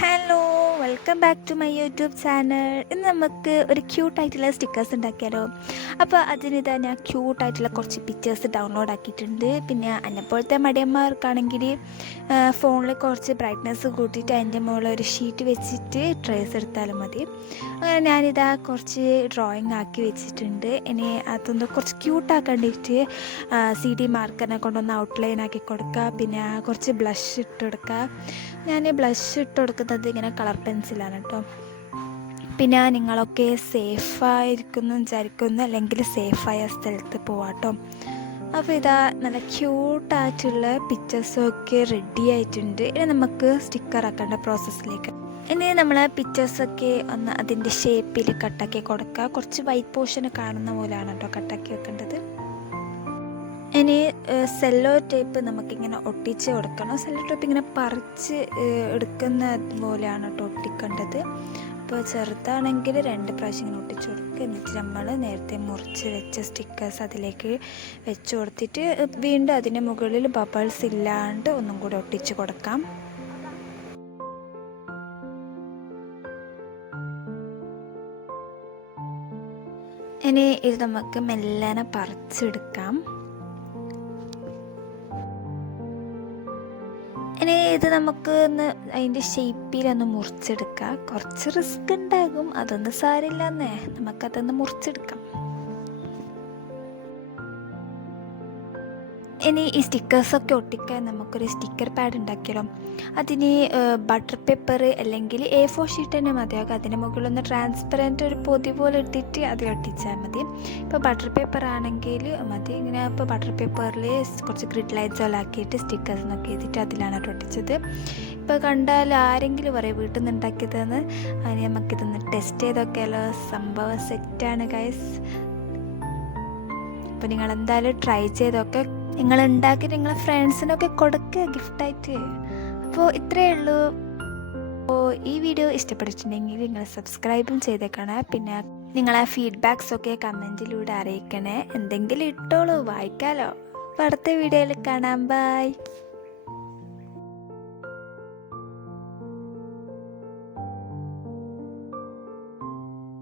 Hello, welcome back to my YouTube channel. ഇന്ന് നമുക്ക് ഒരു ക്യൂട്ടായിട്ടുള്ള സ്റ്റിക്കേഴ്സ് ഉണ്ടാക്കിയാലോ. അപ്പോൾ അതിനിതാ ഞാൻ ക്യൂട്ടായിട്ടുള്ള കുറച്ച് പിക്ചേഴ്സ് ഡൗൺലോഡ് ആക്കിയിട്ടുണ്ട്. പിന്നെ എന്നെപ്പോലത്തെ മടിയന്മാർക്കാണെങ്കിൽ ഫോണിൽ കുറച്ച് ബ്രൈറ്റ്നസ് കൂട്ടിയിട്ട് അതിൻ്റെ മുകളിൽ ഒരു ഷീറ്റ് വെച്ചിട്ട് ട്രേസ് എടുത്താലും മതി. അങ്ങനെ ഞാനിതാ കുറച്ച് ഡ്രോയിങ് ആക്കി വെച്ചിട്ടുണ്ട്. ഇനി അതൊന്ന് കുറച്ച് ക്യൂട്ടാക്കാണ്ടിട്ട് CD മാർക്കറിനെ കൊണ്ടൊന്ന് ഔട്ട്ലൈൻ ആക്കി കൊടുക്കുക. പിന്നെ കുറച്ച് ബ്ലഷ് ഇട്ട് കൊടുക്കുക. ഞാൻ ബ്ലഷ് ഇട്ട് കൊടുക്കുന്നത് ഇങ്ങനെ കളർ പെൻസിലാണ് കേട്ടോ. പിന്നെ നിങ്ങളൊക്കെ സേഫായിരിക്കുന്നു വിചാരിക്കുന്നു, അല്ലെങ്കിൽ സേഫായ സ്ഥലത്ത് പോവാട്ടോ. അപ്പോൾ ഇതാ നല്ല ക്യൂട്ടായിട്ടുള്ള പിക്ചേഴ്സൊക്കെ റെഡി ആയിട്ടുണ്ട്. ഇനി നമുക്ക് സ്റ്റിക്കർ ആക്കേണ്ട പ്രോസസ്സിലേക്ക്. ഇനി നമ്മൾ പിക്ചേഴ്സൊക്കെ ഒന്ന് അതിൻ്റെ ഷേപ്പിൽ കട്ടാക്കി കൊടുക്കുക. കുറച്ച് വൈറ്റ് പോർഷൻ കാണുന്ന പോലെയാണ് കേട്ടോ കട്ടാക്കി വെക്കേണ്ടത്. ഇനി സെല്ലോ ടേപ്പ് നമുക്കിങ്ങനെ ഒട്ടിച്ച് കൊടുക്കണം. സെല്ലോ ടേപ്പ് ഇങ്ങനെ പറിച്ച് എടുക്കുന്ന പോലെയാണ് കേട്ടോ ഒട്ടിക്കേണ്ടത്. അപ്പോൾ ചെറുതാണെങ്കിൽ 2 പ്രാവശ്യം ഇങ്ങനെ ഒട്ടിച്ച് കൊടുക്കുക. എന്നിട്ട് നമ്മൾ നേരത്തെ മുറിച്ച് വെച്ച സ്റ്റിക്കേഴ്സ് അതിലേക്ക് വെച്ച് കൊടുത്തിട്ട് വീണ്ടും അതിൻ്റെ മുകളിൽ ബബിൾസ് ഇല്ലാണ്ട് ഒന്നും കൂടി ഒട്ടിച്ച് കൊടുക്കാം. ഇനി ഇത് നമുക്ക് മെല്ലനെ പറിച്ചെടുക്കാം. ഇനി ഇത് നമുക്ക് ഒന്ന് അതിൻ്റെ ഷേപ്പിലൊന്ന് മുറിച്ചെടുക്കാം. കുറച്ച് റിസ്ക് ഉണ്ടാകും, അതൊന്നും സാരമില്ലെന്നേ, നമുക്കതൊന്ന് മുറിച്ചെടുക്കാം. ഇനി ഈ സ്റ്റിക്കേഴ്സൊക്കെ ഒട്ടിക്കാൻ നമുക്കൊരു സ്റ്റിക്കർ പാഡ് ഉണ്ടാക്കിയാലോ. അതിന് ബട്ടർ പേപ്പർ അല്ലെങ്കിൽ A4 ഷീറ്റ് തന്നെ മതിയാകും. അതിന് മുകളിലൊന്ന് ട്രാൻസ്പെറൻറ്റ് ഒരു പൊതി പോലെ ഇട്ടിട്ട് അത് ഒട്ടിച്ചാൽ മതി. ഇപ്പോൾ ബട്ടർ പേപ്പർ ആണെങ്കിൽ മതി. ഇങ്ങനെ ഇപ്പോൾ ബട്ടർ പേപ്പറിൽ കുറച്ച് ഗ്രിഡ് ലൈറ്റ്സ് എല്ലാം ആക്കിയിട്ട് സ്റ്റിക്കേഴ്സ് നോക്കി ചെയ്തിട്ട് അതിലാണ് ഒട്ടിച്ചത്. ഇപ്പോൾ കണ്ടാൽ ആരെങ്കിലും പറയും വീട്ടിൽ നിന്ന് ഉണ്ടാക്കിയതെന്ന്. അതിന് നമുക്കിതൊന്ന് ടെസ്റ്റ് ചെയ്തൊക്കെയാലോ. സംഭവം സെറ്റാണ് ഗൈസ്. അപ്പോൾ നിങ്ങളെന്തായാലും ട്രൈ ചെയ്തൊക്കെ നിങ്ങൾ ഉണ്ടാക്കി നിങ്ങളെ ഫ്രണ്ട്സിനൊക്കെ കൊടുക്കുക ഗിഫ്റ്റായിട്ട്. അപ്പോൾ ഇത്രയേ ഉള്ളൂ. അപ്പോൾ ഈ വീഡിയോ ഇഷ്ടപ്പെട്ടിട്ടുണ്ടെങ്കിൽ നിങ്ങൾ സബ്സ്ക്രൈബും ചെയ്തേക്കണേ. പിന്നെ നിങ്ങളെ ഫീഡ്ബാക്സൊക്കെ കമൻറ്റിലൂടെ അറിയിക്കണേ. എന്തെങ്കിലും ഇട്ടോളൂ, വായിക്കാലോ. അപ്പോൾ അടുത്ത വീഡിയോയിൽ കാണാം. ബൈ.